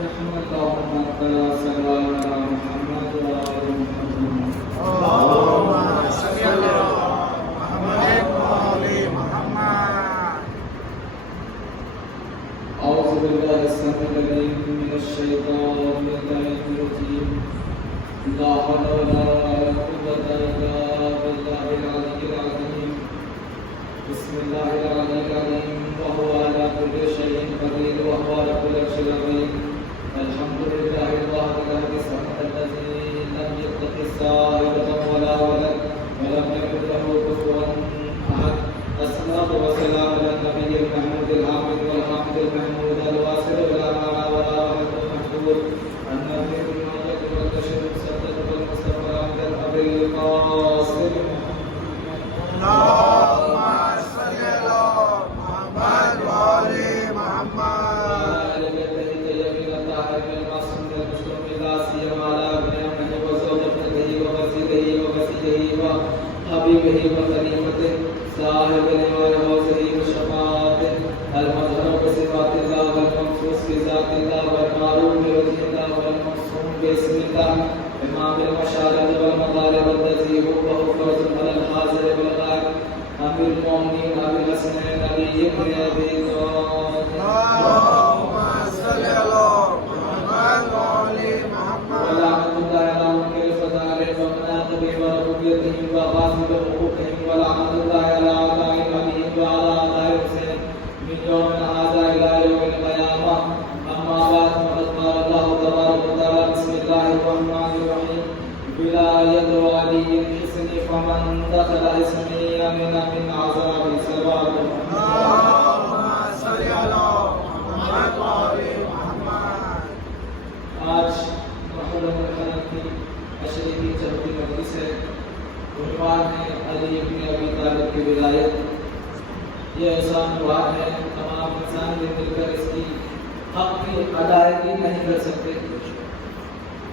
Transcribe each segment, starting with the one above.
اللهم صل على محمد وعلى محمد. اللهم صل على محمد وعلى محمد. أعوذ بالله السميع العليم من الشيطان الرجيم. لا حول ولا قوة إلا بالله العلي العظيم. بسم الله الرحمن الرحيم. وهو على كل شيء قدير وهو على كل شيء عظيم. الحمد لله الواحد الأحد الصمد الذي لم يتخذ صاحبة ولا ولد ولم يكن له كفوا أحد. الصلاة والسلام على النبي المحمود الحامد والحامد المحمود الواصل إلى ما ولا واحد محمود النبي الماجد والبشير المصدق والمصطفى عبد الأبي القاسم. اللهم صل على محمد وعلى محمد. حبيبه وخليفته صاحب الإيمان وسليم الشفاعة المظهر بصفات الله والمخصوص بذات الله والمعروف بوجه الله والمقصود باسم الله إمام المشارق والمغارب الذي هو فرض على الحاضر والغائب أمير المؤمنين أبي الحسنين علي بن أبي طالب. اللهم صل على محمد وعلى محمد. ولعنة الله على منكر الفضائل ومناقبه وربوبيته وفاسد حقوقهم. ولعنة الله على أعداء علي وعلى أعداء حسين من يوم هذا إلى يوم القيامة. أما بعد فقد قال الله تبارك وتعالى بسم الله الرحمن الرحيم. ولاية علي الحسن فمن دخل اسمي أمن من عذاب سواد. اللهم صل على محمد وعلى محمد. آج محرم الحرم کی عشرے چلتی مجلس ہے. عنوان ہے علی بن ابی طالب کی ولایت. یہ ایسا عنوان ہے تمام انسان مل کر اس کی حق کی ادائیگی نہیں کر سکتے.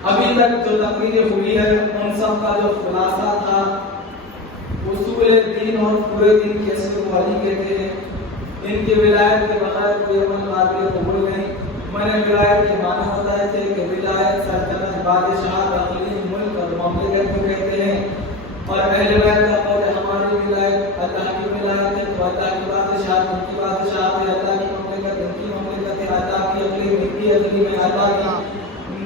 ابھی تک جو تقریریں ہوئی ہے ان سب کا جو خلاصہ تھا اصول دین اور پورے دین کیسے کو علی کہتے ہیں. ان کی ولایت کے بغیر کوئی عمل قابل قبول نہیں. میں نے ولایت کے معنی بتائے تھے کہ ولایت سلطنت بادشاہ داخلی ملک اور مملکت کو کہتے ہیں. اور اہل بیت کا قول ہماری ولایت اللہ کی ولایت ہے تو اللہ کی بادشاہ ان کی بادشاہ ہے. اللہ کی مملکت ان کی مملکت ہے. اللہ کی اگلی ملکی اگلی میں اللہ کی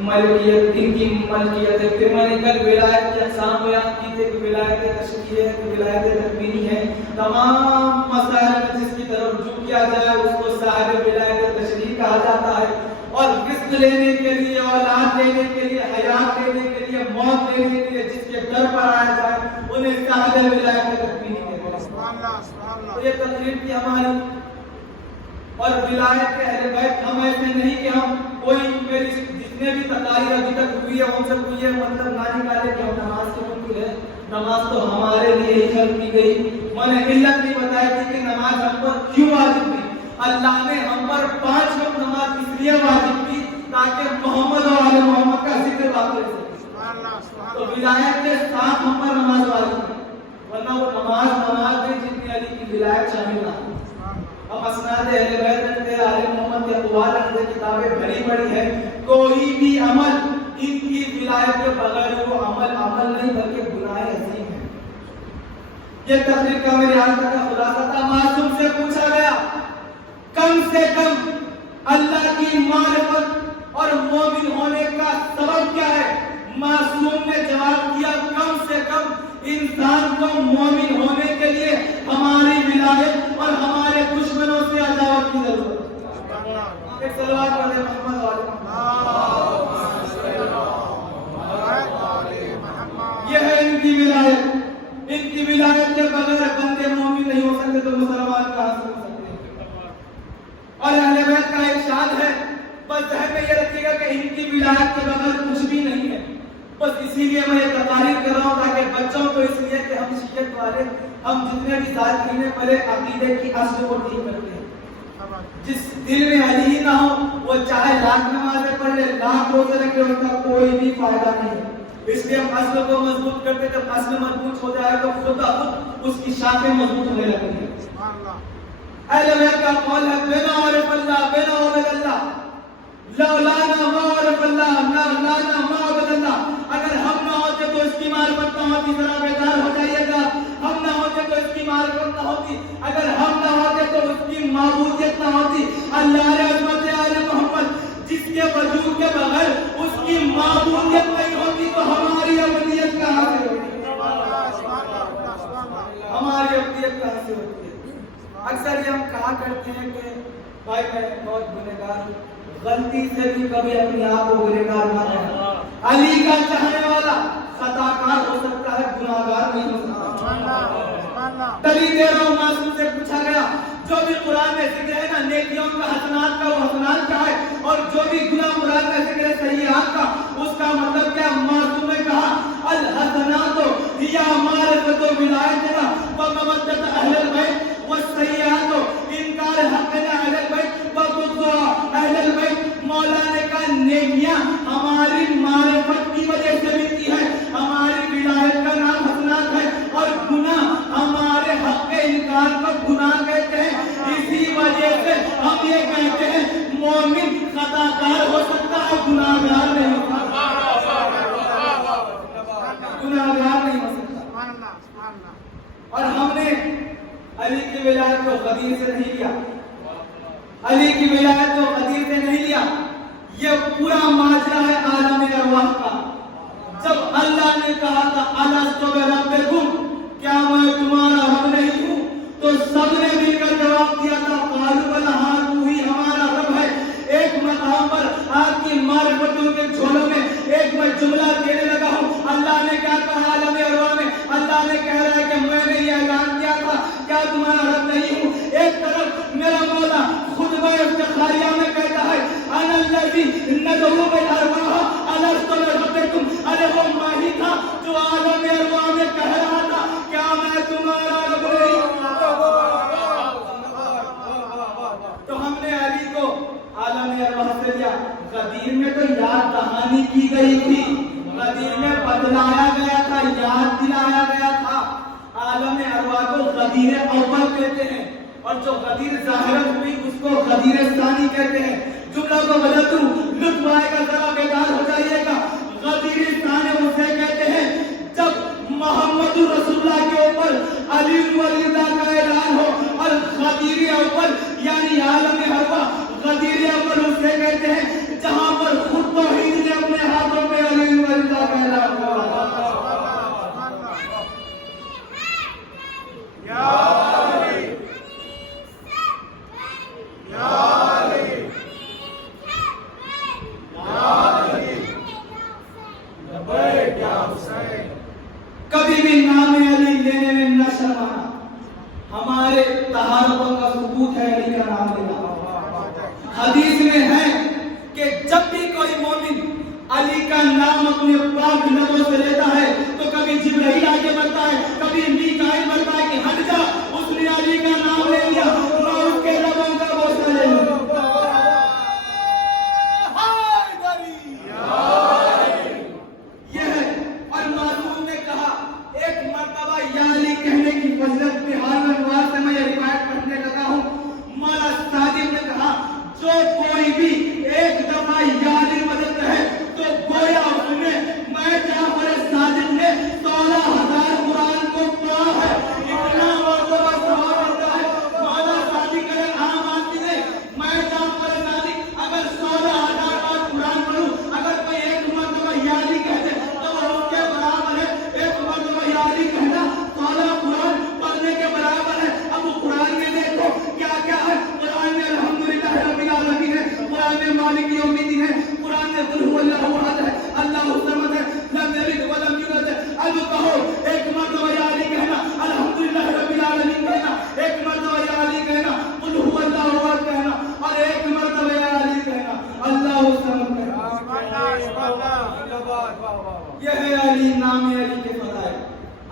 ملکیت ان کی ملکیت ہے. پھر میں نے کل ولایت کی اقسام بیان کی تھی کہ ولایت تشریعی ہے کہ ولایت تکوینی ہے. تمام مسائل میں جس کی طرف رجوع کیا جائے اس کو صاحب ولایت تشریعی کہا جاتا ہے. اور رزق لینے کے لیے اولاد لینے کے لیے حیات دینے کے لیے موت دینے کے لیے جس کے در پر آیا جائے انہیں صاحب ولایت تکوینی کہتے ہیں. سبحان اللہ سبحان اللہ. تو یہ تقریر تھی ہماری. اور ولایت کے اہل بیت ہم ایسے نہیں کہ ہم کوئی میری جتنے بھی تقاریر ابھی تک ہوئی ہے ان سے کوئی یہ مطلب نہ نکالے کہ ہم نماز کے منکر ہیں. نماز تو ہمارے لیے ہی خلق کی گئی. میں نے علت نہیں بتائی تھی کہ نماز ہم پر کیوں واجب ہوئی. اللہ نے ہم پر 5 وقت نماز اس لیے واجب کی تاکہ محمد اور آل محمد کا ذکر باقی رہ سکے. سبحان اللہ سبحان تو اللہ. ولایت کے ساتھ ہم پر نماز واجب ہے ورنہ وہ نماز میں جتنی علی کی ولایت شامل نہ ہے. ہم اسناد اہل بیت رکھتے ہیں, آل محمد کے اقوال رکھتے ہیں, کتابیں بھری پڑی ہے. کوئی بھی عمل ان کی ولایت کے بغیر وہ عمل نہیں بلکہ گناہ عظیم ہے. یہ تقریر کا میرے آج تک کا خلاصہ تھا. معصوم سے پوچھا گیا کم سے کم اللہ کی معرفت اور مومن ہونے کا سبب کیا ہے. معصوم نے جواب دیا کم سے کم انسان کو مومن ہونے کے لیے ہماری ولایت اور ہمارے دشمنوں سے عداوت کی ضرورت ہے. ایک صلوات پڑھیں محمد والے. یہ ہے ان کی ولایت. ان کی ولایت کے بغیر بندے مومن نہیں ہو سکتے تو مسلمان کہاں سے ہو سکتے ہیں. اور اہل بیت کا ارشاد ہے بس ذہن میں یہ رکھیے گا کہ ان کی ولایت کے بغیر کچھ بھی نہیں ہے. بس اسی لیے میں یہ تقاریر کر رہا ہوں تاکہ بچوں کو اس لیے کہ ہم شیعت والے ہم جتنے بھی ذاکرین ہیں پہلے عقیدے کی اصل کو ٹھیک کرتے ہیں. جس دل میں علی ہی نہ ہو وہ چاہے لاکھ نمازیں پڑھ لے لاکھ روزے رکھے اس کا کوئی بھی فائدہ نہیں ہے. اس لیے ہم اصل کو مضبوط کرتے جب اصل مضبوط ہو جائے تو خود اس کی شاخیں مضبوط ہونے لگیں گی. اہل بیت کا قول ہے بنا عرف اللہ بنا عبد اللہ لولانا ما عرف اللہ لولانا ما عبد اللہ، اگر ہم نہ ہوتے تو اس کی معرفت نہ ہوتی، ذرا بیدار ہو جائیے گا، ہم نہ ہوتے تو اس کی معرفت نہ ہوتی، اگر ہم نہ ہوتے تو اس کی معبودیت نہ ہوتی۔ اللہ رحمت آل محمد جس کے وجود کے بغیر اس کی معبودیت نہیں ہوتی تو ہماری ابدیت کہاں سے ہوتی؟ ہماری ابدیت کہاں سے ہوتی ہے؟ اکثر یہ ہم کہا کرتے ہیں کہ بھائی میں بہت گنہگار ہوں، غلطی سے بھی کبھی اپنے آپ کو گنہگار نہ کہنا۔ علی کا چاہنے والا خطا کار ہو سکتا ہے، گناہگار نہیں ہو سکتا۔ دلیل دے رہا ہوں، معصوم سے پوچھا گیا جو بھی قرآن میں ذکر ہے نا نیکیوں کا حسنات کا، وہ حسنات کیا ہے؟ اور جو بھی گناہ مراد میں ذکر ہے سیئات کا، اس کا مطلب کیا؟ معصوم نے کہا الحسنات ہی معرفت ولایتنا ومودۃ اہل البیت والسیئات انکار حقنا اہل البیت وبغض اہل البیت۔ مولا نے کہا نیکیاں ہماری معرفت کی وجہ سے ملتی ہے، ہماری ولایت کا نام حسنات ہے، اور گناہ ہمارے حق کے انکار کو گناہ کہتے ہیں۔ اسی وجہ سے ہم یہ کہتے ہیں مومن خطا کار ہو سکتا ہے، گناہگار نہیں ہو سکتا، گناہگار نہیں ہو سکتا۔ اور ہم نے علی کی ولایت کو غدیر سے نہیں لیا، علی کی ولایت کو غدیر سے نہیں لیا، یہ پورا ماجرا ہے عالم ارواح کا۔ جب اللہ نے کہا تھا الست بربکم، کیا میں تمہارا رب نہیں ہوں؟ تو سب نے مل کر جواب دیا تھا قالوا بلی ہاں تو ہی ہمارا رب ہے۔ ایک مقام پر آپ کی معرفتوں کے جھولوں میں ایک میں جملہ دینے لگا ہوں، اللہ نے کیا کہا عالم ارواح میں؟ اللہ نے کہہ رہا ہے کہ میں نے یہ اعلان کیا تھا کیا تمہارا رب نہیں ہوں؟ ایک طرف میرا مولا خطبہ افتخاریہ میں کہتا ہے انا الذی ندعو بالارواح الست بربکم، ارے وہ میں ہی تھا جو عالم ارواح میں کہہ رہا تھا کیا میں تمہارا رب نہیں ہوں؟ تو ہم نے علی کو عالم ارواح سے لیا۔ غدیر میں تو یاد دہانی کی گئی تھی، غدیر میں بتلایا گیا تھا، یاد دلایا گیا تھا۔ عالم ارواح کو غدیر اول کہتے ہیں، اور جو غدیر ظاہر ہوئی اس کو غدیر ثانی کہتے ہیں۔ جملہ کو بدل دوں، لطف آئے گا، ذرا بیدار ہو جائیے گا۔ غدیر ثانی اسے کہتے ہیں جب محمد رسول اللہ کے اوپر علی ولی اللہ کا اعلان ہو، اور غدیر اول یعنی عالم ارواح غدیر اول اسے کہتے ہیں جہاں پر خود توحید نے اپنے ہاتھوں میں علی ولی اللہ کا اعلان ہوا۔ کبھی بھی نام علی لینے میں نہ شرمانا، ہمارے طہارتوں کا ثبوت ہے علی کا نام لینا۔ حدیث میں ہے کہ جب بھی کوئی مومن علی کا نام اپنے پاک لبوں سے لیتا ہے تو کبھی جبرائیل آ کے بڑھتا ہے، کبھی میکائیل بڑھتا ہے کہ ہٹ جا، اس نے علی کا نام لے لیا، میں اس کے لبوں کا بوسہ لے لوں۔ یہ ہے۔ اور معصوم نے کہا ایک مرتبہ یا علی کہنے کی فضیلت بہار میں نوار سے میں یہ روایت پڑھنے لگا ہوں، مولا صادق نے کہا جو کوئی بھی ایک دفعہ یا علی مدد ہے تو گویا اس نے میں جعفر صادق نے 16,000 قرآن کو پڑھا ہے۔ اتنا مرتبہ سوال ہوتا ہے مولا صادق اگر عام آدمی نے میں جعفر صادق اگر 16,000 بار قرآن پڑھوں، اگر کوئی ایک مرتبہ یا علی کہہ دے تو وہ اس کے برابر ہے۔ ایک مرتبہ یا علی کہنا 16 قرآن پڑھنے کے برابر ہے۔ اب قرآن میں دیکھو کیا کیا ہے، قرآن میں الحمدللہ رب العالمین ہے، قرآن میں مالک یوم الدین ہے، قرآن میں قل هو اللہ احد ہے، اللہ الصمد ہے، لم یلد ولم یولد ہے۔ اب کہو ایک مرتبہ یا علی کہنا، الحمدللہ رب العالمین کہنا، ایک مرتبہ یا علی کہنا، قل هو اللہ احد کہنا، اور ایک مرتبہ یا علی کہنا، اللہ الصمد کہنا۔ یہ ہے علی، نام علی کے فضائل۔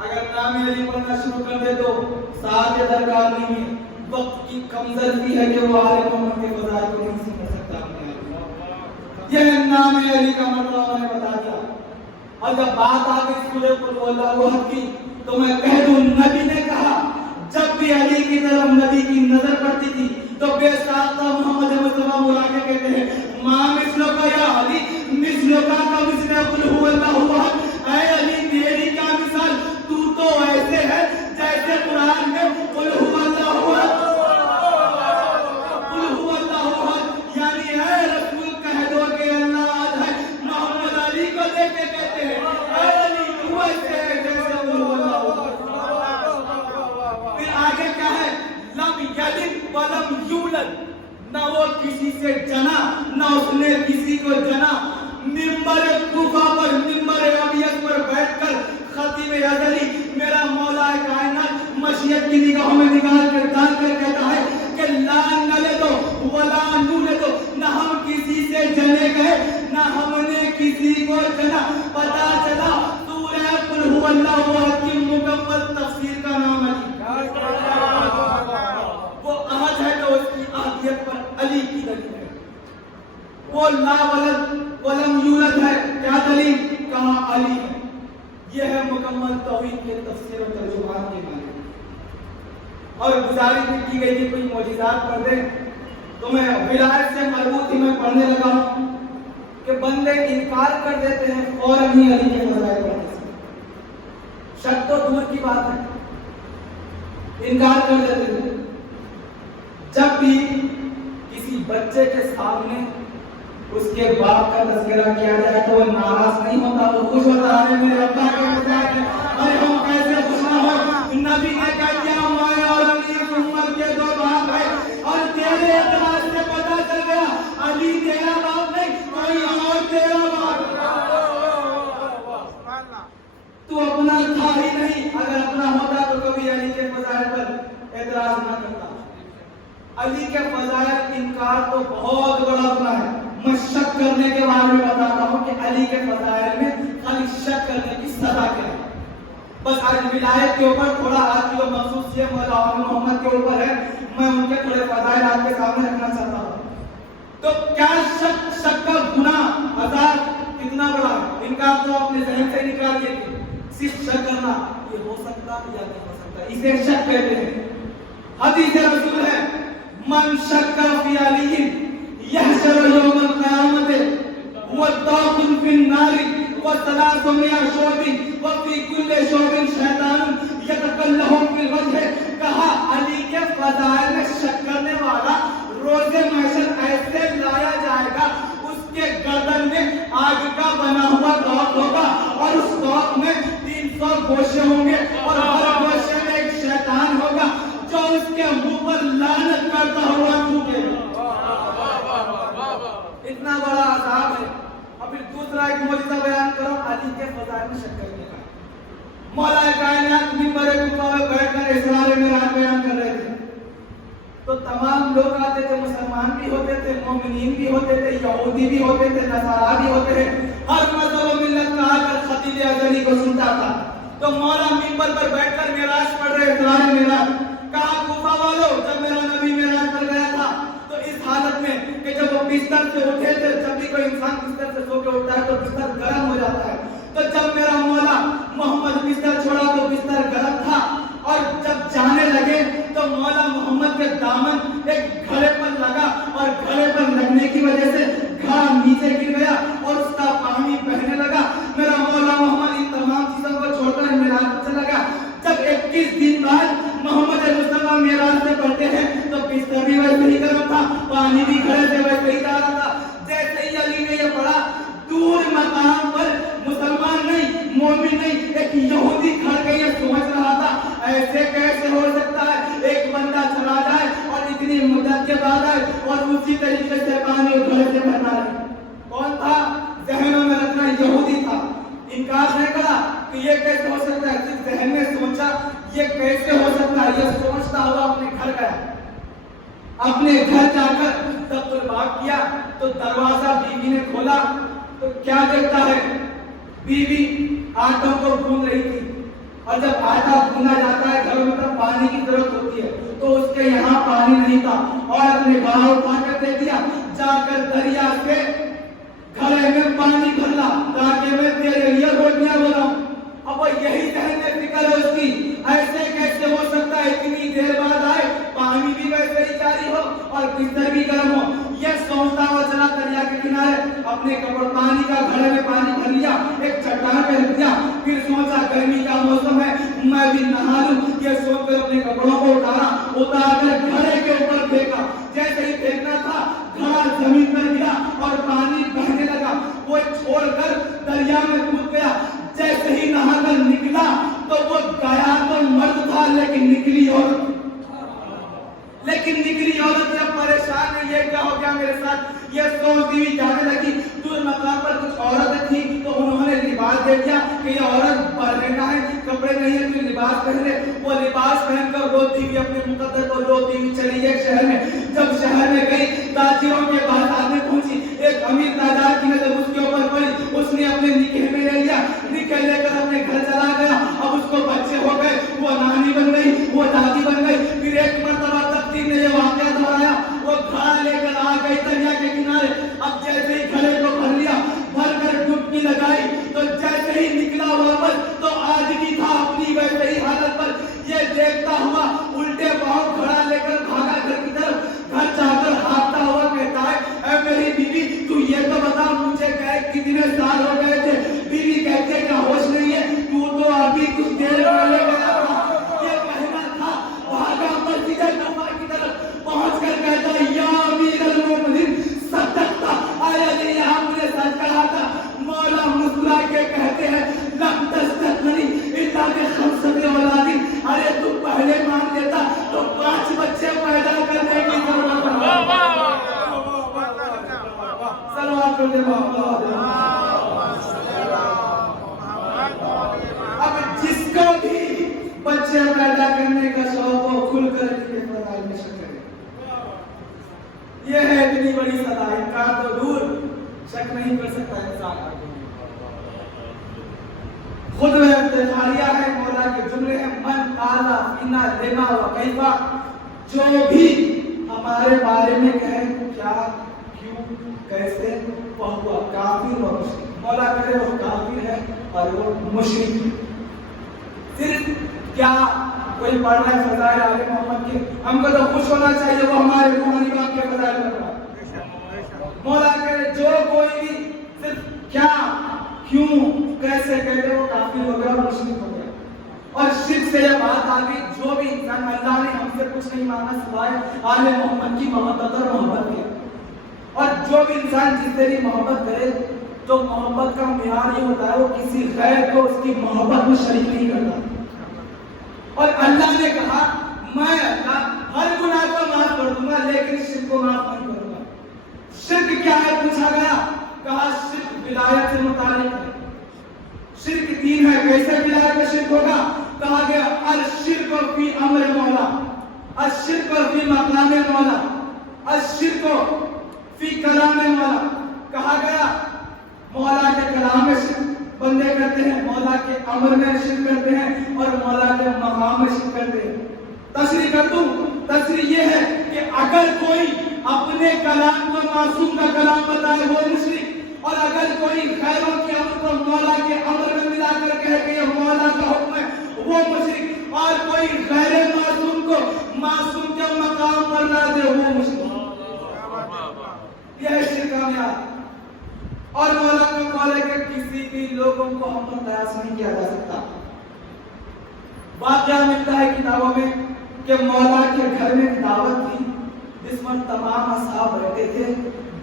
اگر نام علی پڑھنا شروع کر دے تو ساتھ درکار نہیں ہے، وقت کی کمزوری ہے کہ وہ آل محمد کے فضائل کو نہیں سمجھ سکتا۔ یہ نام علی کا مطلب میں نے بتا دیا۔ اور جب بات آ گئی سورہ قل هو اللہ احد کی تو میں کہہ دوں نبی نے کہا جب بھی علی کی طرف نبی کی نظر پڑتی تھی تو بے ساختہ محمد مصطفیٰ بلا کے کہتے ہیں ماں نہ وہ کسی سے جنا نہ اس نے کسی کو جنا. منبر کوفہ پر منبر ابیض پر بیٹھ کر خطیب ازلی میرا مولا کائنات مشیت کی نگاہوں میں نگاہ کر ڈال کر کہتا ہے کہ لا نلدو ولا نولدو, نہ ہم کسی سے جنے گئے نہ ہم نے کسی کو جنا. پتا چلا سورہ قل هو اللہ احد کی مکمل تفسیر کا نام علی. وہ احد ہے تو اس کی احدیت پر علی کی دلیل ہے. وہ لا ولد ولم یولد ہے, کیا دلیل؟ کہاں علی ہے. یہ ہے مکمل توحید کے تفسیر و ترجمان کے معنی. اور گزارش بھی کی گئی کہ کوئی معجزات پڑھ دیں تو میں ولایت سے مربوط ہی میں پڑھنے لگا ہوں کہ بندے انکار کر دیتے ہیں فوراً ہی علی کے فضائل پڑھنے سے. شک تو دور کی بات ہے, انکار کر دیتے ہیں. جب بھی کسی بچے کے سامنے اس کے باپ کا تذکرہ کیا جائے تو وہ ناراض نہیں ہوتا, وہ خوش ہوتا ہے میرے ابا کے فضائل ہیں. ارے ہم کیسے خوش نہ ہو. نبی نے کہا دیا ہمارے اور علی محمد کے دو باپ ہیں اور تیرے اعتراض سے پتا چل گیا علی تیرا باپ نہیں کوئی اور تیرا باپ. تو اپنا تھا ہی نہیں, اگر اپنا ہوتا تو کبھی علی کے فضائل پر اعتراض نہ کرتا. علی کے فضائل انکار تو بہت بڑا گناہ ہے. میں شک کرنے کے بارے میں بتاتا ہوں کہ علی کے فضائل میں خالی شک کرنے کی سزا کیا ہے. بس آج ولایت کے اوپر تھوڑا آج کی مخصوص یہ مولا محمد کے اوپر ہے, میں ان کے تھوڑے فضائل آپ کے سامنے رکھنا چاہتا ہوں. تو کیا شک کا گناہ عذاب کتنا بڑا ہے, انکار تو اپنے ذہن سے نکالیے کہ صرف شک کرنا یہ ہو سکتا یا نہیں ہو سکتا, اسے شک کہتے ہیں. حدیث رسول ہے من شک فی علی یحشر یوم القیامت والداخل فی النار وثلاثمائہ شعب وفی کل شعب شیطان یتکلم فی الوجہ. کہا علی کے فضائل میں شک کرنے والا روز محشر ایسے لایا جائے گا اس کے گردن میں آگ کا بنا ہوا داغ ہوگا اور اس داغ میں 300 گوشے ہوں گے اور ہر گوشے میں ایک شیطان ہوگا جو اس کے منہ پر لعنت کرتا ہوا تھوکے گا. اتنا بڑا عذاب ہے. اور پھر دوسرا ایک معجزہ بیان کرو علی کے فضائل میں شک کرنے کا. مولا کائنات منبر کوفہ میں بیٹھ کر اسرار معراج بیان کر رہے تھے تو تمام لوگ آتے تھے, مسلمان بھی ہوتے تھے, مومنین بھی ہوتے تھے, یہودی بھی ہوتے تھے, نصارا بھی ہوتے تھے, ہر مذہب و ملت کا آ کر خطیب ازلی کو سنتا تھا. تو مولا منبر پر بیٹھ کر معراج پڑھ رہے, اسرار معراج. کہا کوفہ والوں جب میرا نبی معراج پر گیا تھا تو اس حالت میں کہ جب وہ بستر سے اٹھے تھے, جب بھی کوئی انسان بستر سے سو کے اٹھتا ہے تو بستر گرم ہو جاتا ہے, تو جب میرا مولا محمد بستر چھوڑا تو بستر گرم تھا اور جب جانے لگے تو مولا محمد کے دامن ایک گھڑے پر لگا اور گھڑے پر لگنے کی وجہ سے گھڑا نیچے گر گیا اور اس کا پانی بہنے لگا. میرا مولا محمد ان تمام چیزوں کو چھوڑ کر معراج پر چلا گیا. جب 21 دن بعد محمد مصطفیٰ معراج سے پڑھتے ہیں تو بستر بھی ویسے ہی گرم تھا, پانی بھی گھڑے سے ویسے ہی ڈالا تھا. جیسے ہی علی نے یہ پڑھا دور مقام پر مسلمان نہیں, مومن نہیں, ایک یہودی کھڑ کے یہ سمجھ رہا تھا ایسے کیسے ہو سکتا ہے ایک بندہ چلا جائے اور اتنی مدت کے بعد آئے اور اسی طریقے سے پانی گھڑے سے بہتا رہے. کون تھا؟ ذہنوں میں رکھنا یہودی تھا. انکار نہیں کرا کہ یہ کیسے ہو سکتا ہے, صرف ذہن میں سوچا یہ کیسے ہو سکتا ہے. یہ سوچتا ہوا اپنے گھر گیا, اپنے گھر جا کر جب الباب کیا تو دروازہ بیوی نے کھولا تو کیا دیکھتا ہے, بیوی آٹوں کو گھون رہی تھی. اور جب آٹا گھونا جاتا ہے گھروں میں تو پانی کی ضرورت ہوتی ہے, تو اس کے یہاں پانی نہیں تھا اور اپنے باہر اٹھا کر دے دیا, جا کر دریا سے گھڑے میں پانی بھر لا تاکہ میں تیرے لیے روٹیاں بناؤں. اب یہی ذہن میں فکر ہے اس کی, ایسے کیسے ہو سکتا ہے اتنی دیر بعد آئے پانی بھی ویسے ہی جاری ہو اور بستر بھی گرم ہو. یہ سوچتا ہوا چلا دریا کے کنارے اپنے کپڑ پانی کا گھڑے میں پانی بھر لیا, ایک چٹان پہ رکھ دیا, پھر سوچا گرمی کا موسم ہے میں بھی نہا لوں. یہ سوچ کر اپنے کپڑوں کو اتار کر گھڑے کے اوپر پھینکا. جیسے ہی پھینکنا تھا گھڑا زمین پر گرا اور پانی بہنے لگا. وہ چھوڑ کر دریا میں کود گیا. جیسے ہی نہا کر نکلا تو وہ گیا تو مرد تھا لیکن نکلی عورت. لیکن نکلی عورت جب پریشان ہے یہ کیا ہو گیا میرے ساتھ، یہ سوچتی ہوئی جانے لگی دور مقام پر کچھ عورتیں تھی تو انہوں نے لباس دے دیا کہ یہ عورت پہننا ہے، کپڑے نہیں ہے تو لباس پہن لے. وہ لباس پہن کر روتی ہوئی اپنے مقدر کو روتی ہوئی چلی ایک شہر میں. جب شہر میں گئی تاجروں کے بازار میں پہنچی، ایک امیر تاجر کی نظر اس کے اوپر پڑی، اس نے اپنے نکاح میں لے لیا، نکاح لے کر اپنے گھر چلا گیا. اب اس کو بچے ہو گئے، وہ نانی بن گئی، وہ دادی بن گئی. پھر ایک مرتبہ تقدیر نے یہ واقعہ دہرایا، وہ گھڑا لے کر آ گئی دریا کے کنارے. اب جیسے ہی گھڑے کو بھر لیا، بھر کر ڈبکی لگائی تو جیسے ہی نکلا واپس تو آدمی تھا اپنی ویسے ہی حالت پر. یہ دیکھتا ہوا الٹے پاؤں گھڑا لے کر بھاگا گھر کی طرف. گھر جا کر ہانپتا ہوا کہتا ہے اے میری بیوی تو یہ تو بتا مجھے کتنے سال ہو گئے تھے. بیوی کہتے ہیں کیا ہوش نہیں ہے، تو ابھی کچھ دیر پہلے گیا تھا. یہ کہنا تھا بھاگا مسجد نبوی کی طرف پہنچ کر کہتا ہے یا امیر المومنین صدقتا، اے علی ہم نے سچ کہا تھا. مولا مسکرا کے کہتے ہیں لم تستغنی الا بخمسۃ اولاد. ارے تو پہلے مان لیتا تو 5 بچے پیدا کرنے کی ضرورت ہے. صلوات اب جس کو بھی بچے پیدا کرنے کا شوق ہو کھل کر کے فضائل میں شک کرے. یہ ہے اتنی بڑی سزا، انکار تو دور، شک نہیں کر سکتا انسان. خود میں افتخاریہ ہے، مولا کے جملے ہیں من قال فینا لما و کیفا. جو بھی ہمارے بارے میں کہے کیا، کیوں، کیسے، وہ کافر و مشرک. مولا کہے وہ کافر ہے اور وہ مشرک. صرف کیا کوئی پڑھ رہا ہے فضائل آل محمد کے، ہم کو تو خوش ہونا چاہیے وہ ہمارے روحانی باپ کے فضائل پڑھ رہا ہے. مولا کہے جو کوئی بھی صرف کیا، کیوں، کیسے کہتے وہ کافر ہو گیا اور مشرک ہو گیا. اور شرک سے یہ بات آ گئی جو بھی انسان، اللہ نے ہم سے کچھ نہیں مانگا سوائے آل محمد کی محبت اور محبت کیا. اور جو بھی انسان جس سے بھی محبت کرے تو محبت کا معیار یہ ہوتا ہے وہ کسی غیر کو اس کی محبت میں شریک نہیں کرتا. اور اللہ نے کہا میں اللہ ہر گناہ کو معاف کر دوں گا لیکن شرک کو معاف نہیں کروں گا. شرک کیا ہے پوچھا گیا، کہا شرک ولایت سے متعلق ہے. شرک 3 ہے، کیسے ولایت میں شرک ہوگا؟ کہا گیا الشرک فی امر مولا، الشرک فی مقام مولا، الشرک فی کلام مولا. کہا گیا مولا کے کلام میں شرک بندے کرتے ہیں، مولا کے امر میں شرک کرتے ہیں اور مولا کے مقام میں شرک کرتے ہیں. تشریح کر دوں، تشریح یہ ہے کہ اگر کوئی اپنے کلام کو معصوم کا کلام بتائے وہ مشرک، اور اگر کوئی غیروں کے امر کو مولا کے امر میں ملا کر کہے کہ یہ مولا کا حکم ہے وہ مشرک، اور کوئی غیر معصوم کو معصوم کے مقام پر نہ دے وہ مشرک. یہ ہے شرک کا معیار. اور مولا کا قول ہے کہ کسی بھی لوگوں کو ہم پر قیاس نہیں کیا جا سکتا. واقعہ ملتا ہے کتابوں میں کہ مولا کے گھر میں دعوت تھی جس میں تمام اصحاب رہتے تھے.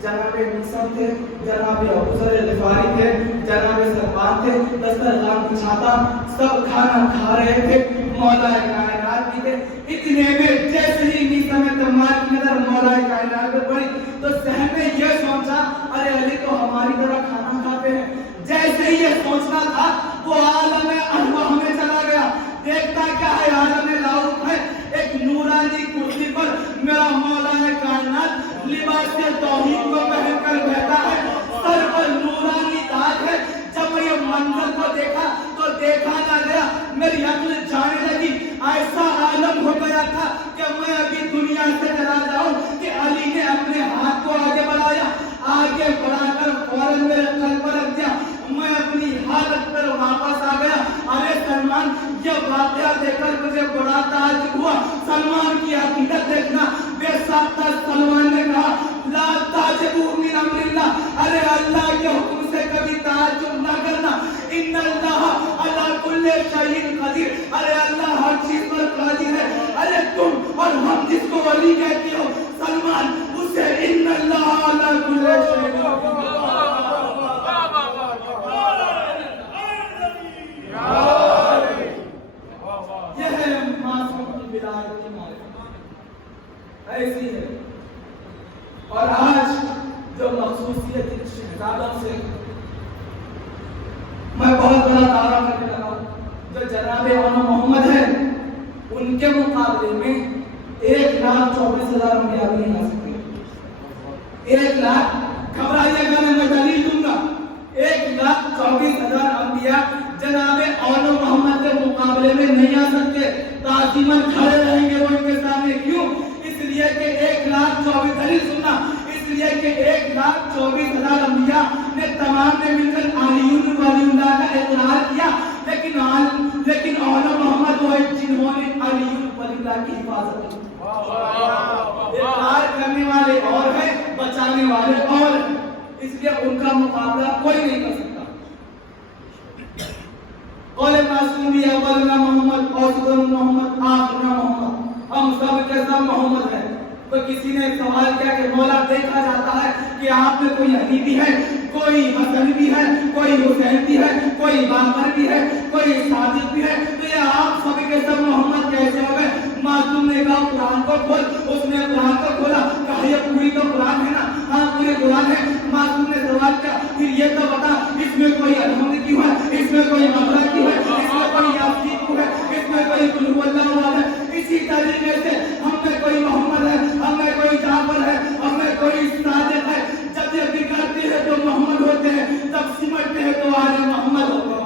جناب مصعب تھے، جناب ابوذر غفاری تھے، جناب سلمان تھے. دسترخوان بچھاتا سب کھانا کھا رہے تھے، مولا کائنات بھی تھے. اتنے میں جیسے ہی نیسا میں تمام کی نظر مولا کائنات پر پڑی تو ذہن میں یہ سوچا ارے علی تو ہماری طرح کھانا کھاتے ہیں. جیسے ہی یہ سوچنا تھا وہ عالم ارواح میں چلا گیا. دیکھتا کیا ہے عالم لاہوت ہے، ایک نورانی کرسی پر میرا مولا کائنات لباس توحید کو پہن کر بیٹھا ہے، سر پر نورانی تاج ہے. جب میں یہ منظر کو دیکھا تو دیکھا نہ گیا، میری عقل جانے لگی. ایسا عالم ہو گیا تھا کہ میں ابھی دنیا سے چلا جاؤں کہ علی نے اپنے ہاتھ کو آگے بڑھایا، آگے بڑھا کر فوراً میرے قلب پر رکھ دیا. میں اپنی حالت پر واپس آ گیا. ارے سلمان یہ واقعہ دیکھ کر مجھے بڑا تعجب ہوا. سلمان کی عقیدت دیکھنا. بے ساختہ سلمان نے کہا لا تعجبوا من امر اللہ، ارے اللہ کے حکم سے کبھی تعجب نہ کرنا. ان اللہ علی کل شیء قدیر، ارے اللہ ہر چیز پر قادر ہے. ارے تم اور ہم جس کو ولی کہتے ہو سلمان اسے ان اللہ علی کل شیء قدیر. یہ ہے معصوم کی ولایت کی معرفت. ایسے جو مخصوصیت ان شہزادوں سے میں بہت بڑا دعویٰ کرنے لگا ہوں، جو جناب اعلیٰ محمد ہے ان کے مقابلے میں 1,24,000 انبیاء بھی نہیں آ سکتے۔ 1 لاکھ، گھبرائیے گا میں دلیل دوں گا، 1,24,000 انبیاء جناب اعلیٰ محمد کے مقابلے میں نہیں آ سکتے۔ تعظیماً کھڑے رہیں گے وہ ان کے سامنے، کیوں؟ اس لیے کہ 1,24,000 دلیل سننا، اس لیے کہ 1,24,000 انبیاء نے تمام نے مل کر علی اللہ کا اقرار کیا، لیکن اعلیٰ محمد وہ جنہوں نے علی اللہ کی حفاظت کی۔ اقرار کرنے والے اور ہیں، بچانے والے اور ہیں، اس لیے ان کا مقابلہ کوئی نہیں کر سکتا۔ قول معصوم بھی اولنا محمد، اوسطنا محمد، آخرنا محمد، ہم سب کے سب محمد ہیں۔ تو کسی نے سوال کیا کہ مولا دیکھا جاتا ہے کہ آپ میں کوئی علی بھی ہے، کوئی حسن بھی ہے، کوئی حسین بھی ہے، کوئی باقر بھی ہے، کوئی صادق بھی ہے، تو یہ آپ سب کے سب محمد کیسے ہو گئے؟ معصوم نے کہا قرآن کو کھول، اس نے قرآن کو کھولا، کہا یہ پوری تو قرآن ہے نا؟ ہاں پورے قرآن ہے۔ معصوم نے سوال کیا پھر یہ تو بتا اس میں کوئی الحمد کیوں ہے، اس میں کوئی مغرہ کیوں ہے، اس میں کوئی یاسین کیوں ہے، اس میں کوئی قل هو اللہ احد ہے؟ اسی طریقے سے ہم میں کوئی محمد ہے، ہم میں کوئی جعفر ہے، ہم میں کوئی صادق ہے۔ جب یہ بگڑتے ہیں تو محمد ہوتے ہیں، جب سمٹتے ہیں تو آج محمد ہوتے ہیں۔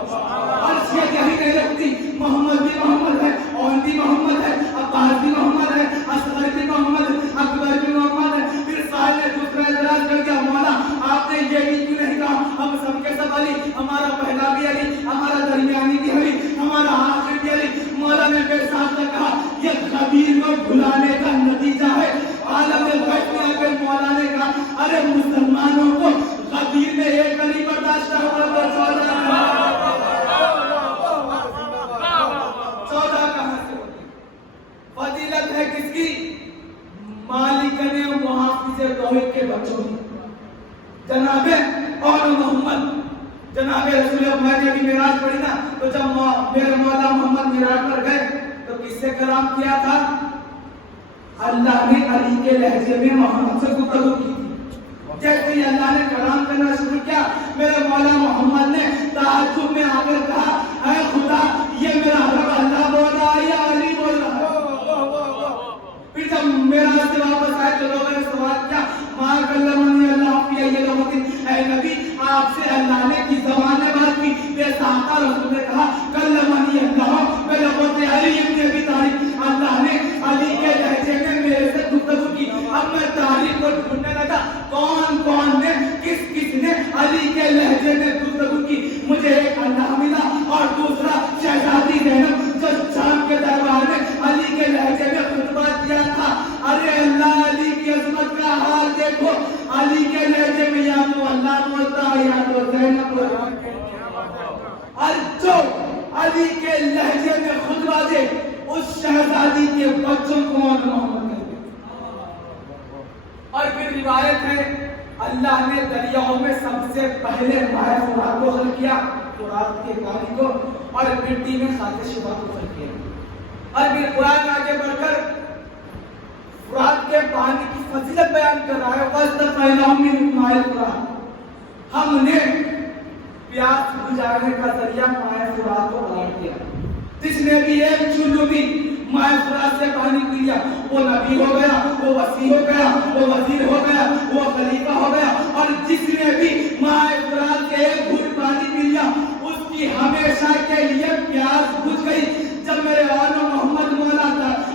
عرش یہ یہی نہیں رکھتی، محمد بھی محمد ہے، اون بھی محمد ہے، عباس بھی محمد ہے، اصغر بھی محمد ہے، اکبر بھی محمد ہے۔ پھر سائل نے دوسرا اعتراض کر دیا، مولا آپ نے یہ بھی کیوں نہیں کہا ہم سب کے سب علی، ہمارا پہلا بھی علی، ہمارا درمیانی بھی علی، ہمارا آخر بھی علی۔ مولا نے پھر ساتھ میں کہا یہ خبیر کو بھلانے کا نتیجہ ہے۔ عالم الغیب میں اگر مولا نے کہا ارے مسلمانوں کو خبیر میں ایک علی برداشت ہوا تو 14 کہاں سے ہوگی؟ فضیلت ہے کس کی؟ مالکن محافظ توحید کے بچوں کی، جناب اعلیٰ محمد، جناب رسول اللہ۔ میں نے بھی معراج پڑھی نا، تو جب میرے مولا محمد معراج پر گئے تو کس سے کلام کیا تھا؟ اللہ نے علی کے لہجے میں محمد سے گفتگو کی تھی۔ جیسے ہی اللہ نے کلام کرنا شروع کیا، میرے مولا محمد نے تعجب میں آ کر کہا اے خدا یہ میرا رب اللہ بول رہا ہے یا علی بول رہا ہے؟ پھر جب میرا سے واپس آئے تو لوگوں نے سوال کیا ما کلمنی اللہ فی ای لغت، اے نبی آپ سے اللہ نے کس زبان میں بات کی؟ بے ساختہ رسول نے کہا کلمنی اللہ بلغت علی ابن ابی طالب، اللہ نے علی کے لہجے میں میرے سے گفتگو کی۔ اب میں تاریخ کو ڈھونڈنے لگا کون نے کس نے علی کے لہجے میں گفتگو کی۔ مجھے ایک اللہ ملا اور دوسرا شہزادی زینب جو شام کے دربار میں علی کے لہجے میں خطبہ دیا تھا۔ ارے اللہ علی کی عظمت کا حال دیکھو، علی کے لہجے میں یا تو اللہ بولتا ہے یا تو زینب بولتا ہے، اور جو علی کے لہجے میں خطبہ دے اس شہزادی کے بچوں کو محمد کہتے ہیں۔ اور پھر روایت ہے اللہ نے دریاؤں میں سب سے پہلے ماہ فرات کو خلق کیا، فرات کے پانی کو، اور مٹی میں خاک شبا کو خلق کیا۔ اور پھر قرآن آگے بڑھ کر فرات کے پانی کی فضیلت بیان کر رہا ہے، وَاسْتَقَيْنَهُمْ مِنْ مَاءِ الْفُرَاتِ، ہم نے پیاس بجھانے کا ذریعہ ماہ فرات کو قرار دیا۔ جس نے بھی ایک چلو بھی ماہ فرات سے پانی پی لیا وہ نبی ہو گیا، وہ وسیع ہو گیا، وہ وزیر ہو گیا، وہ خلیفہ ہو گیا۔ اور جس نے بھی ماہ فرات سے ایک گھٹ پانی پی لیا اس کی ہمیشہ کے لیے پیاس بجھ گئی۔ جب میرے اعلیٰ محمد مولا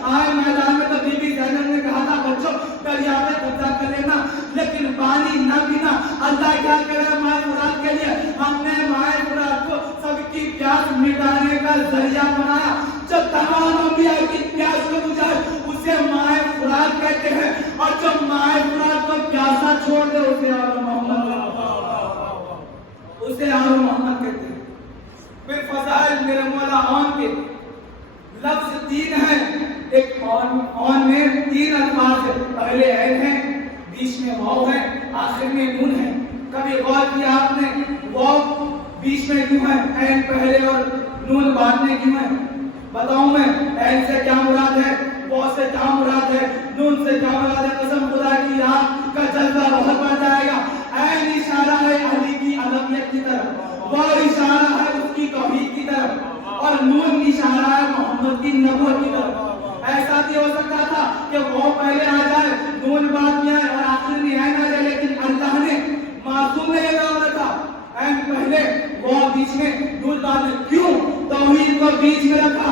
آئے میدان میں تو بی بی زینب نے کہا تھا بچوں دریا میں قبضہ کر لینا لیکن پانی نہ پینا۔ اللہ کیا کرے ماہ فرات کے لیے؟ ہم نے ماہ فرات کو سب کی پیاس مٹانے کا ذریعہ بنایا۔ جو تمام انبیاء کی پیاس کو بجھائے اسے ماہ فرات کہتے ہیں، اور جو ماہ فرات کو پیاسا چھوڑ دے اسے اعلیٰ محمد کہتے ہیں۔ پھر فضائل میرے مولا آن کے لفظ 3 ہیں، ایک آن میں 3 الفاظ ہیں، پہلے عین ہے، بیچ میں واو ہے، آخر میں نون ہے۔ کبھی غور کیا آپ نے واو بیچ میں کیوں ہے، عین پہلے اور نون بعد میں کیوں ہے؟ بتاؤں میں عین سے کیا مراد ہے، واو سے کیا مراد ہے، نون سے کیا مراد ہے؟ قسم خدا کی آپ کا جلوہ بہت بڑھ جائے گا۔ وہ اشارہ ہے اس کی توحید کی طرف، اور نون اشارہ ہے محمد کی نبوت کی طرف۔ ایسا بھی ہو سکتا تھا کہ وہ پہلے آ جائے، نون بعد میں آئے اور آخر میں آئے نہ جائے، لیکن اللہ نے معصوم نے یہ کام رکھا، پہلے وہ بیچ میں، نون بعد میں۔ کیوں توحید کو بیچ میں رکھا؟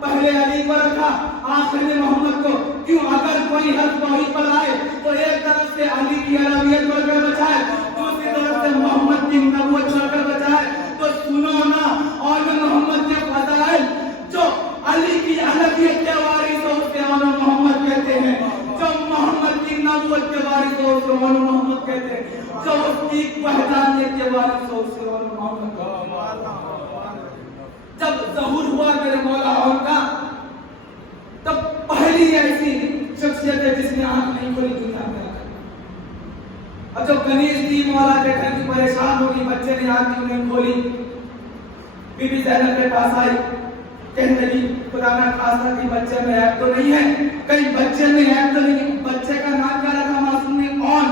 پہلے علی کو رکھا، آخر میں محمد کو۔ کیوں؟ اگر کوئی حق توحید پر آئے تو ایک طرف سے علی کی عربیت پڑھ کر بچائے، دوسری طرف سے محمد کی نبوت پڑھ کر بچائے۔ تو سنو نا، اور محمد کے فضائل جو علی کی عربیت کے وارث ہو اسے محمد کہتے ہیں، جو محمد کی نبوت کے وارث ہو اسے محمد کہتے ہیں، جو اس کی وحدانیت کے وارث ہو اسے محمد کہتے ہیں۔ جب ظہور ہوا میرے مولا عون کا، تب پہلی ایسی شخصیت ہے جس نے آنکھ نہیں کھولی دنیا میں۔ اب جب کنیز تھی، مولا دیکھا کہ پریشان ہوگی، بچے نے آنکھ نہیں کھولی، بی بی زینب کے پاس آئی، کہنے لگی خدا نہ خاصہ کہ بچے میں عیب تو نہیں ہے، کہیں بچے میں عیب تو نہیں۔ بچے کا نام کیا رکھا معصوم نے؟ اون۔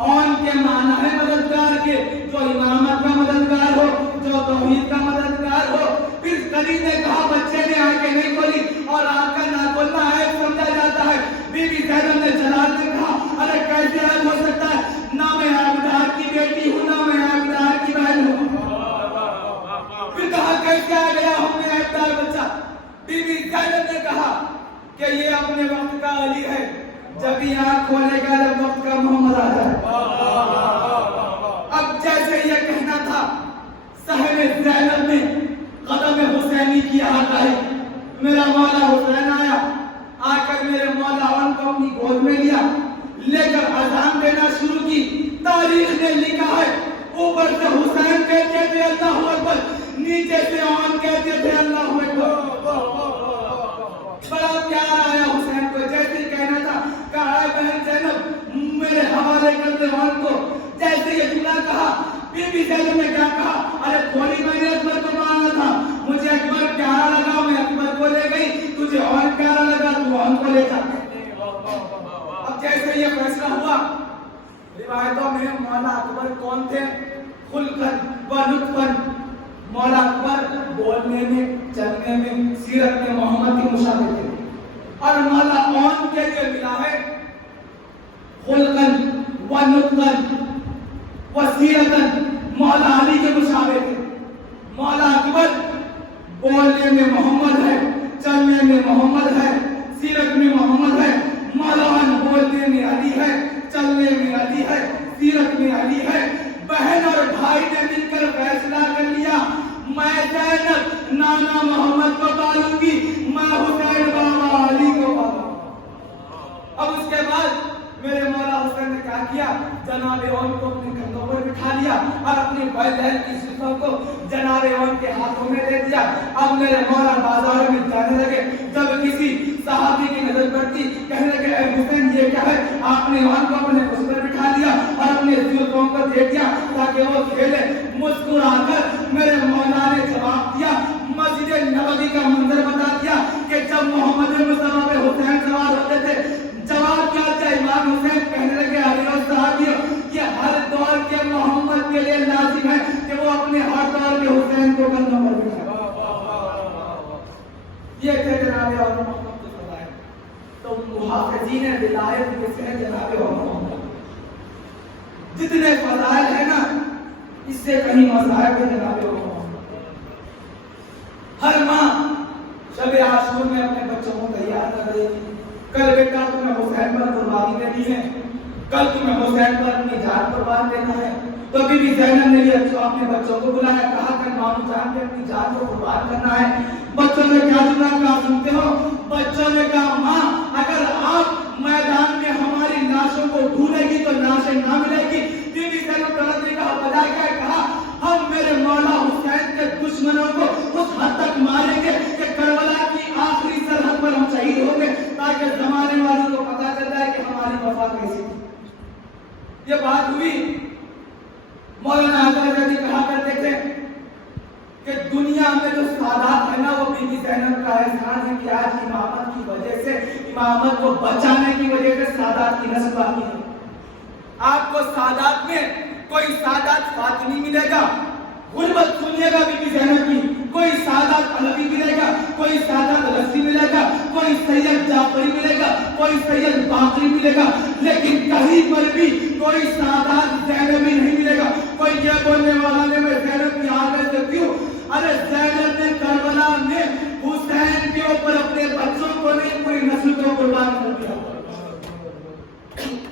اون کے معنی ہے مددگار کے، جو امامت کا مددگار ہو، جو توحید کا مددگار ہو۔ پھر کنیز نے کہا بچے نے آنکھیں نہیں کھولی، اور آنکھ کا نہ کھولنا عیب سمجھا جاتا ہے۔ بی بی زینب نے جلال سے کہا ارے کیسے عیب ہو سکتا ہے؟ نہ میں عابدار کی بیٹی ہوں، نہ میں عابدار کی بہن ہوں۔ پھر کہا کیسے آ گیا ہم نے عیبدار بچہ؟ بی بی زینب نے کہا کہ یہ اپنے وقت کا علی ہے، جب ہی آنکھ کھولے گا جب وقت کا محمد آ جائے۔ اب جیسے یہ کہنا تھا، صاحب زینب نے قدم حسینی کی ہاتھ آئی، میرا مولا حسین آیا، آ کر میرے مولا عون کو اپنی گود میں لیا، لے کر اذان دینا شروع کی۔ تاریخ نے لکھا ہے اوپر سے حسین کہتے تھے اللہ اکبر، نیچے سے عون کہتے تھے اللہ اکبر۔ بڑا پیار آیا حسین کو، جیسے کہنا تھا کہا اے بہن زینب میرے حوالے کر دے عون کو۔ جیسے یہ جملہ کہا، بی بی زینب نے کیا کہا؟ ارے تھوڑی میں نے اکبر کو مانگا تھا، مجھے اکبر پیارا لگا، میں اکبر کو لے گئی، تجھے عون پیارا لگا تو عون کو لے جا۔ اب جیسے یہ فیصلہ ہوا، روایتوں میں مولا اکبر کون تھے؟ خلقاً و لطفاً، مولا اکبر بولنے میں، چلنے میں، سیرت میں محمد کی مشابہ تھے، اور مولا عون کے لیے ملا ہے خلقاً و لطفاً و سیرتاً، مولا علی کے مشابہ تھے۔ مولا اکبر بولنے میں محمد ہے، چلنے میں محمد ہے، سیرت میں محمد ہے۔ مولا عون بولنے میں علی ہے، چلنے میں علی ہے، سیرت میں علی ہے۔ بہن اور بھائی نے مل کر فیصلہ کر لیا، میں زینب نانا محمد کو پالوں گی، میں حسین بابا علی کو پالوں گی۔ اب اس کے بعد میرے مولا حسین نے کیا کیا؟ جناب عون کو اپنے کندھوں پر بٹھا لیا اور اپنی والدین کی صفوں کو جناب عون کے ہاتھوں میں دے دیا۔ اب میرے مولا بازار میں جانے لگے، جب کسی صحابی کی نظر پڑتی کہنے لگے اے حسین یہ کیا ہے؟ آپ نے عون کو اپنے اس پر بٹھا لیا اور اپنے زلفوں کو دے دیا تاکہ وہ کھیلے۔ مسکرا کر میرے مولا نے جواب دیا، مسجد نبوی کا منظر بتا دیا کہ جب محمد مصطفیٰ پہ حسین سوار ہوتے تھے، جواب کیا تھا؟ امام حسین کہنے لگے علی اور صحابیوں یہ ہر دور کے محمد کے لیے لازم ہے کہ وہ اپنے ہر دور کے حسین کو کندھوں پر بٹھائے۔ یہ تھے جناب اور محمد کے فضائل۔ تو محافظین ولایت میں سے جناب اور محمد، جتنے فضائل ہیں نا اس سے کہیں مذاہب ہے جناب اور محمد۔ ہر ماں شب عاشور میں اپنے بچوں کو تیار کر رہی تھی، کل بیٹا تمہیں حسین پر قربانی دینی ہے، کل تمہیں حسین پر اپنی جان قربان دینا ہے۔ تو بی بی زینب نے بھی اپنے بچوں کو بلایا، کہا کہ مامو جان کے اپنی جان کو قربان کرنا ہے۔ بچوں نے کیا جملہ کہا سنتے ہو؟ بچوں نے کہا ماں اگر آپ میدان میں ہماری لاشوں کو ڈھونڈے گی تو لاشیں نہ ملے گی۔ بی بی زینب نے کہا بجائے کیا کہا؟ ہم میرے مولا حسین کے دشمنوں کو اس حد تک ماریں گے کہ کربلا کی آخری سرحد پر ہم شہید ہوں گے، تاکہ زمانے والوں کو پتا چل جائے کہ ہماری وفا کیسی تھی۔ یہ بات ہوئی، مولانا حضرت جی کہا کرتے تھے کہ دنیا میں جو سادات ہے نا وہ بی بی زینب کا احسان ہے کہ آج امامت کی وجہ سے، امامت کو بچانے کی وجہ سے سادات کی نسل باقی ہے۔ آپ کو سادات میں کوئی سادات فاطمی ملے گا، غربت سنیے گا بی زینب کی، کوئی سادات علوی ملے گا، کوئی سادات رسی ملے گا، کوئی سید جعفری ملے گا، کوئی سید باقری ملے گا، لیکن کہیں پر بھی کوئی سادات زینبی نہیں ملے گا۔ کوئی یہ بولنے والا نے میں زینب کی آگے سے کیوں؟ ارے زینب نے کربلا میں حسین کے اوپر اپنے بچوں کو نہیں پوری نسل کو قربان کر دیا،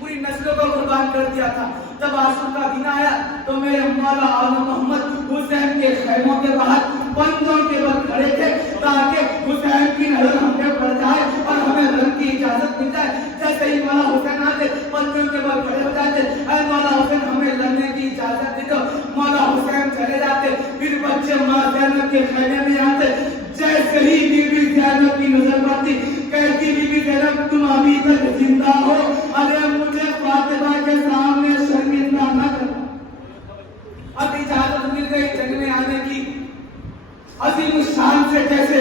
پوری نسلوں کو قربان کر دیا تھا۔ جب عاشور کا دن آیا تو میرے مولا آل محمد حسین کے خیموں کے باہر بندوں کے بل کھڑے تھے تاکہ حسین کی نظر ہم پہ پڑ جائے اور ہمیں رنگ کی اجازت مل جائے۔ جیسے ہی مولا حسین آتے بندوں کے بل کھڑے ہو جاتے، اے مولا حسین ہمیں لڑنے کی اجازت دے دو۔ مولا حسین چلے جاتے، پھر بچے ماں زینب کے خیمے میں آتے۔ جیسے ہی بی بی زینب کی نظر پڑتی، کہتی بی بی زینب تم ابھی تک زندہ ہو، ارے مجھے فاطمہ کے سامنے شرمندہ نہ کرنا۔ اب اجازت مل گئی جنگ میں آنے کی۔ عظیم الشان سے جیسے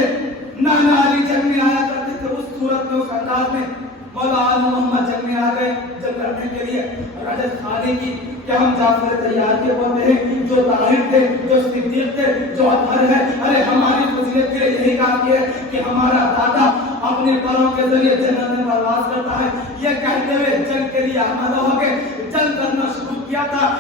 نانا علی جنگ میں آیا کرتے تھے اس صورت میں، اس انداز میں مولا آل محمد جنگ میں آ گئے جنگ لڑنے کے لیے۔ رجت کھانے کی کہ ہم جعفر تیار کے بولتے ہیں، جو طاہر تھے، جو صدیق تھے، جو اطہر ہے، ارے ہماری فضیلت کے یہی کام کیا ہے کہ ہمارا دادا اپنے پروں کے ذریعے جنت میں پرواز کرتا ہے۔ یہ کہتے ہوئے جنگ کے لیے آمادہ ہو گئے، جنگ کرنا شروع کیا تھا۔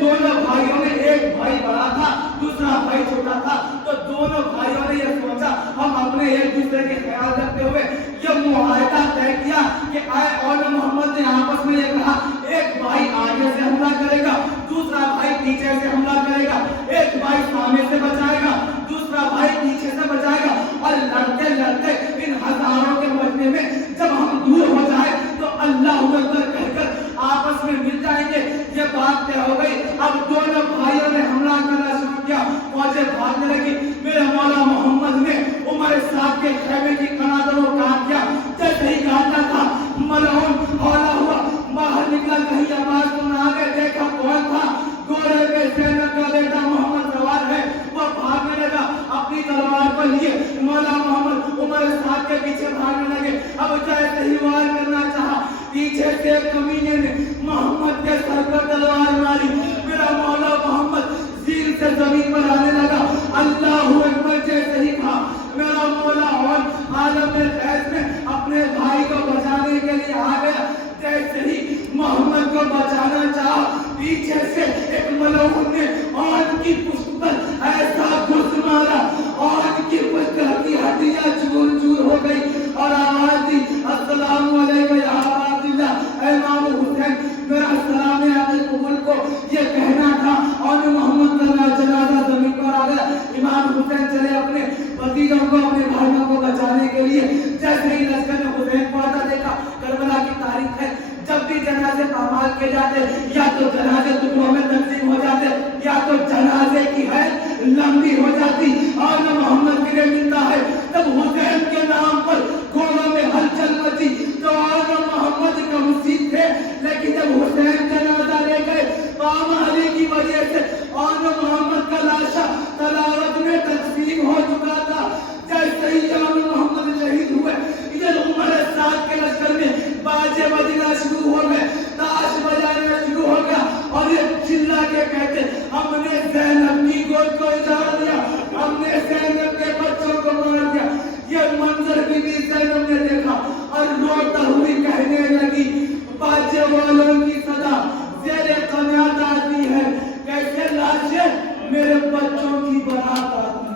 دونوں بھائیوں میں ایک بھائی بڑا تھا، دوسرا بھائی چھوٹا تھا، تو دونوں بھائیوں نے یہ سوچا ہم اپنے ایک دوسرے کے خیال رکھتے ہوئے یہ معاہدہ طے کیا کہ اے اول محمد نے آپس میں یہ کہا ایک بھائی آگے سے حملہ کرے گا، دوسرا بھائی پیچھے سے حملہ کرے گا، ایک بھائی سامنے سے بچائے گا، دوسرا بھائی پیچھے سے بچائے گا، اور لڑتے لڑتے ان ہزاروں کے مجمع میں جب ہم دور ہو جائے تو اللہ اکبر کہہ کر آپس میں مل جائیں گے۔ یہ بات طے ہو گئی۔ اب دونوں بھائیوں نے حملہ کرنا شروع کیا، فوجیں بھاگنے لگی۔ میرے مولا محمد نے عمر صاحب کے خیمے کی قنادوں کو کاٹ دیا۔ جیسے ہی کاٹا تھا ملعون ہولا ہوا باہر نکلا، کہیں آواز سنا آ گئے، دیکھا کون تھا؟ گھوڑے پہ زینب کا بیٹا محمد سوار ہے۔ وہ بھاگنے لگا اپنی تلوار کو لیے، مولا محمد عمر صاحب کے پیچھے بھاگنے لگے۔ اب جیسے ہی وار کرنا چاہا، پیچھے سے کمینے نے محمد کے سر پر تلوار ماری۔ میرا مولا محمد زیر سے زمین پر آنے لگا۔ اللہ اکبر جیسے ہی کہا، میرا مولا اور عالم غیب میں اپنے بھائی کو بچانے کے لیے آ گیا۔ جیسے ہی محمد کو بچانا چاہا، پیچھے سے ایک ملعون نے آن کی پشت پر ایسا گھس مارا، آن کی پشت کی ہڈیاں چور چور ہو گئی اور آواز دی السلام علیکم یا عبداللہ، اے امام حسین میرا سلام ہے آپ قبول کو۔ یہ کہنا تھا اور محمد کا جنازہ زمین پر آ گیا۔ امام حسین چلے اپنے بھتیجوں کو، اپنے بھائیوں کو بچانے کے لیے۔ جیسے ہی لشکر نے حسین کو آتا دیکھا، کربلا کی تاریخ ہے جب بھی جنازے پامال کیے جاتے یا تو جنازے ٹکڑوں میں تقسیم ہو جاتے یا تو جنازے کی ہے لمبی ہو جاتی اور محمد کے لیے ملتا ہے۔ جب حسین کے نام پر گھوڑوں میں ہلچل مچی تو اور محمد کا مسیح تھے، لیکن جب حسین جنازہ لے گئے پامالی کی وجہ سے اور محمد کا لاشا تلاوت میں تقسیم ہو چکا تھا۔ جیسے ہی جان محمد شہید ہوئے، ادھر عمر سعد کے لشکر میں باجے بجنا شروع ہو گئے، تاش بجانا شروع ہو گیا اور یہ چلا کے کہتے ہم نے زینب کی گود کو اجاڑ دیا، ہم نے زینب کے بچوں کو مار دیا۔ یہ منظر بھی زینب نے دیکھا اور روتا ہوئی کہنے لگی، باجے والوں کی صدا زیر قناعت آتی ہے، کیسے لاشیں میرے بچوں کی بارات آتی